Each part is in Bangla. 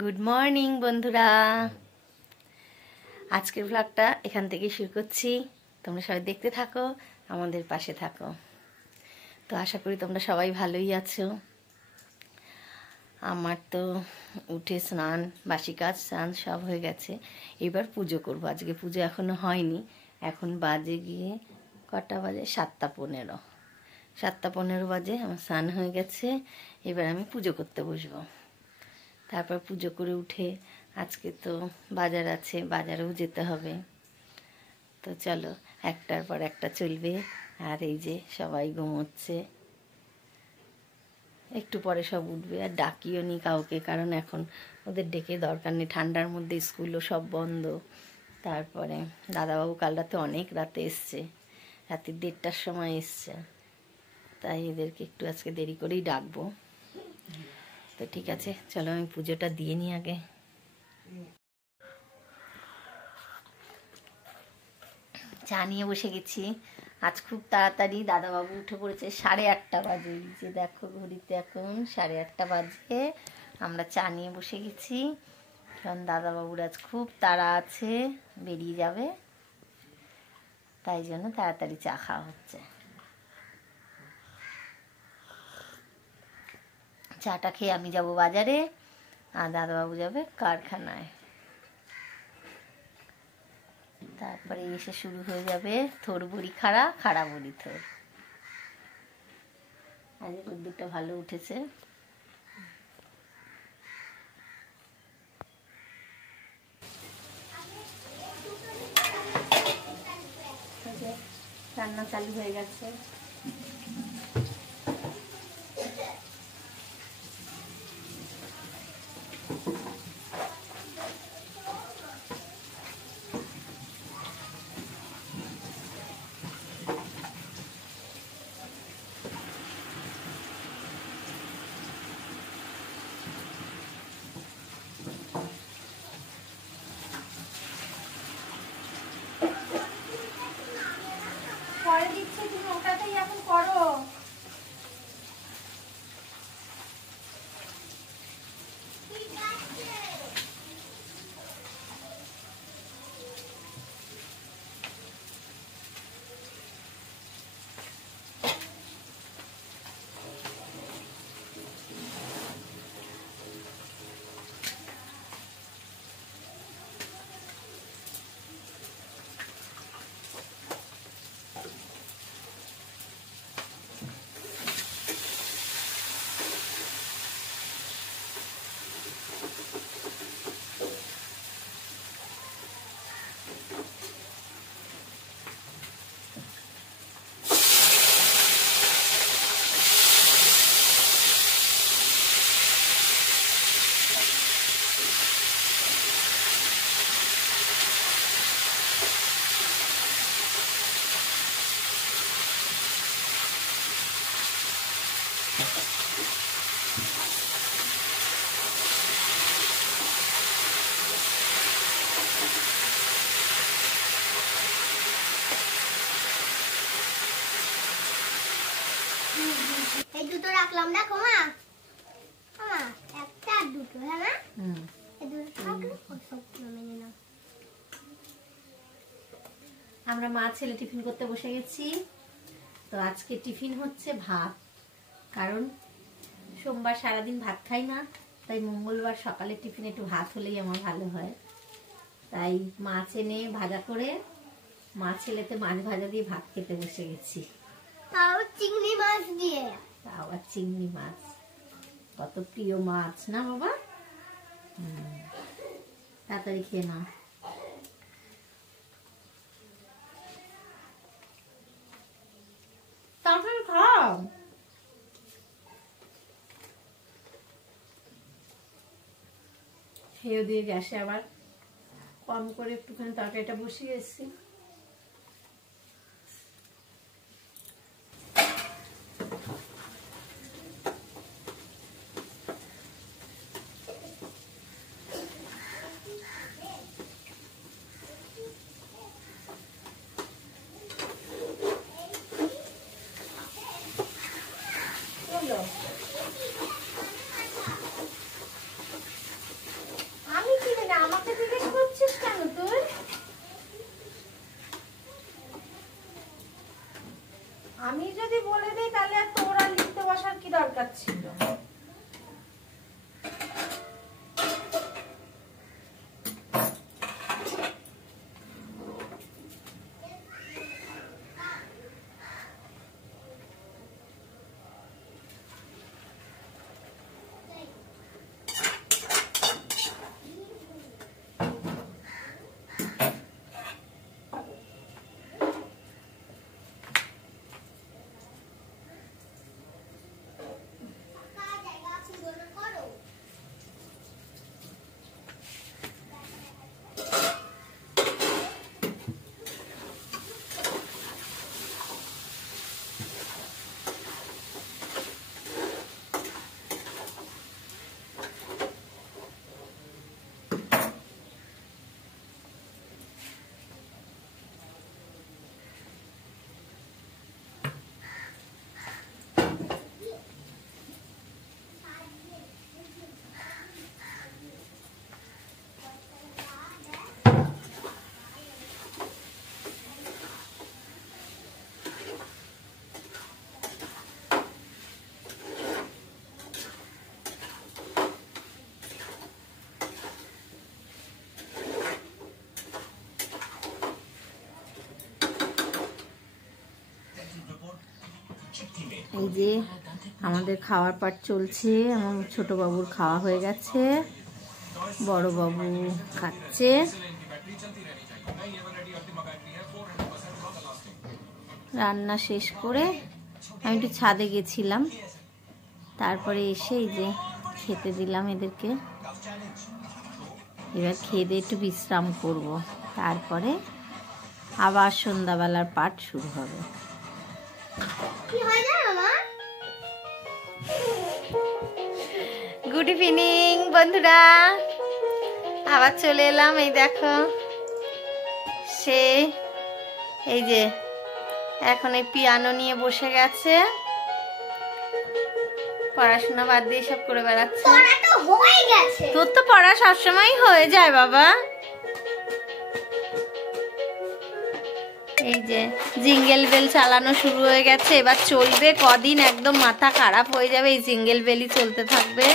গুড মর্নিং বন্ধুরা, আজকের ব্লগটা এখান থেকে শুরু করছি। তোমরা সবাই দেখতে থাকো, আমাদের পাশে থাকো। তো আশা করি তোমরা সবাই ভালোই আছো। আমার তো উঠে স্নান, বাসি কাজ স্নান সব হয়ে গেছে। এবার পুজো করব। আজকে পুজো এখনো হয়নি। এখন বাজে গিয়ে কটা বাজে? 7:15। 7:15 বাজে। আমার স্নান হয়ে গেছে। এবার আমি পুজো করতে বসবো। তারপর পুজো করে উঠে আজকে তো বাজার আছে, বাজারেও যেতে হবে। তো চলো, একটার পর একটা চলবে। আর এই যে সবাই ঘুমোচ্ছে, একটু পরে সব উঠবে। আর ডাকিও নি কাউকে, কারণ এখন ওদের ডেকে দরকার নেই। ঠান্ডার মধ্যে স্কুলও সব বন্ধ। তারপরে দাদাবাবু কাল রাতে অনেক রাতে এসছে, রাতে 1:30টার সময় এসছে। তাই এদেরকে একটু আজকে দেরি করেই ডাকবো। তো ঠিক আছে, চলো আমি পুজোটা দিয়ে নিই আগে। চা নিয়ে বসে গেছি। আজ খুব তাড়াতাড়ি দাদাবাবু উঠে পড়েছে। 8:30 বাজে। যে দেখো ঘড়িতে এখন 8:30 বাজে। আমরা চা নিয়ে বসে গেছি, কারণ দাদাবাবুর আজ খুব তাড়া আছে, বেরিয়ে যাবে। তাই জন্য তাড়াতাড়ি চা খাওয়া হচ্ছে। চাটা খেয়ে আমি যাব বাজারে, আর দাদাবাবু যাবে কারখানায়। তারপরে এসে শুরু হয়ে যাবে থোর বড়ি খাড়া, খাড়া বড়ি থোর। আজ রোদ্দুরটা ভালো উঠেছে। রান্না চালু হয়ে গেছে। পরে দিচ্ছি, তুমি ওটাতেই এখন করো। এই দুটো রাখলাম, দেখো মা। মা একটা আর দুটো, হ্যাঁ না? এই দুটো রাখলাম, সবগুলো মেনে নাও। আমরা মা ছেলে টিফিন করতে বসে গেছি। তো আজকে টিফিন হচ্ছে ভাত, কারণ সোমবার সারাদিন ভাত খাই না। তাই মঙ্গলবার সকালে টিফিন একটু ভাত হলেই আমার ভালো হয়। তাই মাছ এনে ভাজা করে মা ছেলেতে মাছ ভাজা দিয়ে ভাত খেতে বসে গেছি। তাও চিংড়ি মাছ দিয়ে। আবার চিংড়ি মাছ, কত প্রিয় মাছ না বাবা। তাড়াতাড়ি খেয়ে নাও। তাড়াতাড়ি খাও। খেয়ে দিয়ে গ্যাসে আবার কম করে একটুখানি তরকারিটা বসিয়ে এসেছি। দরকার ছিল। এই যে আমাদের খাওয়ার পাট চলছে। আমার ছোট বাবুর খাওয়া হয়ে গেছে, বড় বাবু খাচ্ছে। রান্না শেষ করে আমি একটু ছাদে গেছিলাম, তারপরে এসে এই যে খেতে দিলাম এদেরকে। এবার খেয়ে দিয়ে একটু বিশ্রাম করব, তারপরে আবার সন্ধ্যাবেলার পাঠ শুরু হবে। গুড ইভিনিং বন্ধুরা, আবার চলে এলাম। এই দেখো সে এই যে এখন এই পিয়ানো নিয়ে বসে গেছে, পড়াশোনা বাদ দিয়ে সব করে বেড়াচ্ছে। তোর তো পড়া সবসময় হয়ে যায় বাবা। এই যে জিঙ্গেল বেল চালানো শুরু হয়ে গেছে, এবার চলবে কদিন, একদম মাথা খারাপ হয়ে যাবে এই জিঙ্গেল বেলই চলতে থাকবে।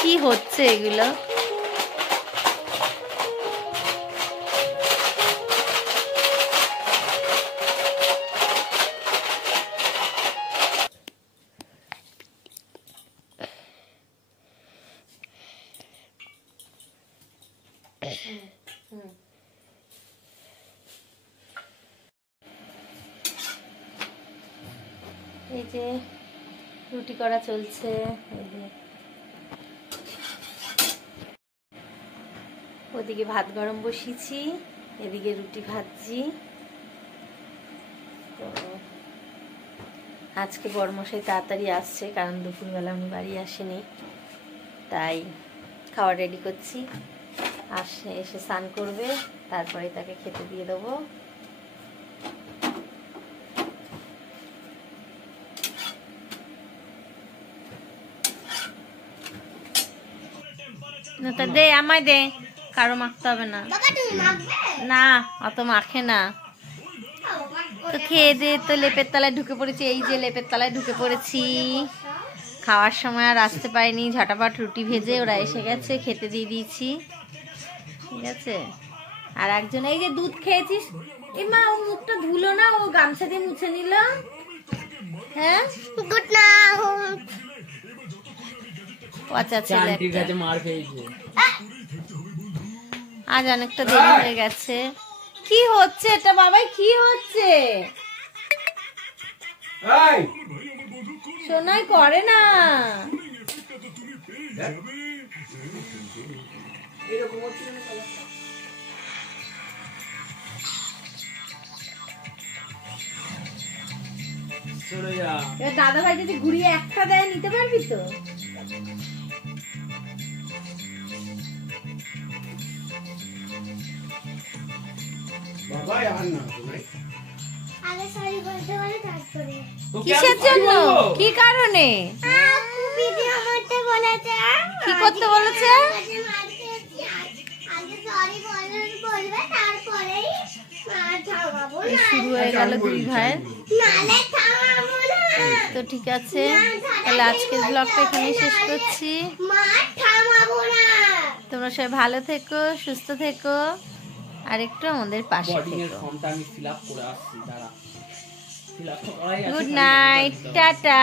কি হচ্ছে এগুলো? এই যে রুটি করা চলছে, এই যে ওদিকে ভাত গরম বসিয়েছি, এদিকে রুটি ভাজছি। তো আজকে বড়মশাই তাড়াতাড়ি আসছে, কারণ দুপুরবেলা উনি বাড়ি আসেনি, তাই খাওয়া রেডি করছি। এসে স্নান করবে, তারপরে তাকে খেতে দিয়ে দেবো। দে আমায় দে, কারো মাখতে হবে না। না অত মাখে না। তো খেয়ে দে তো লেপের তলায় ঢুকে পড়েছি। এই যে লেপের তলায় ঢুকে পড়েছি। খাওয়ার সময় আর আসতে পারিনি, ঝটাপট রুটি ভেজে ওরা এসে গেছে, খেতে দিয়ে দিয়েছি। ঠিক আছে। আর একজন এই যে দুধ খেয়েছিস, এই মা ও মুখটা ধুলো না, ও গামছা দিয়ে মুছে নিল। হ্যাঁ গুড নাইট। আচ্ছা আজ অনেকটা দেরি হয়ে গেছে। কি হচ্ছে এটা বাবাই? কি হচ্ছে? শোনাই করে না। দাদা ভাই যদি ঘুরিয়ে একটা দেয় নিতে পারবি তো? কিসের জন্য? কি কারণে? কি করতে বলেছে? শুরু হয়ে গেল দুই ভাইয়ের। তো ঠিক আছে, তাহলে আজকের ব্লগটা এখানেই শেষ করছি। তোমরা সবাই ভালো থেকো, সুস্থ থেকো, আর একটু আমাদের পাশে থেকো। Good night, tata.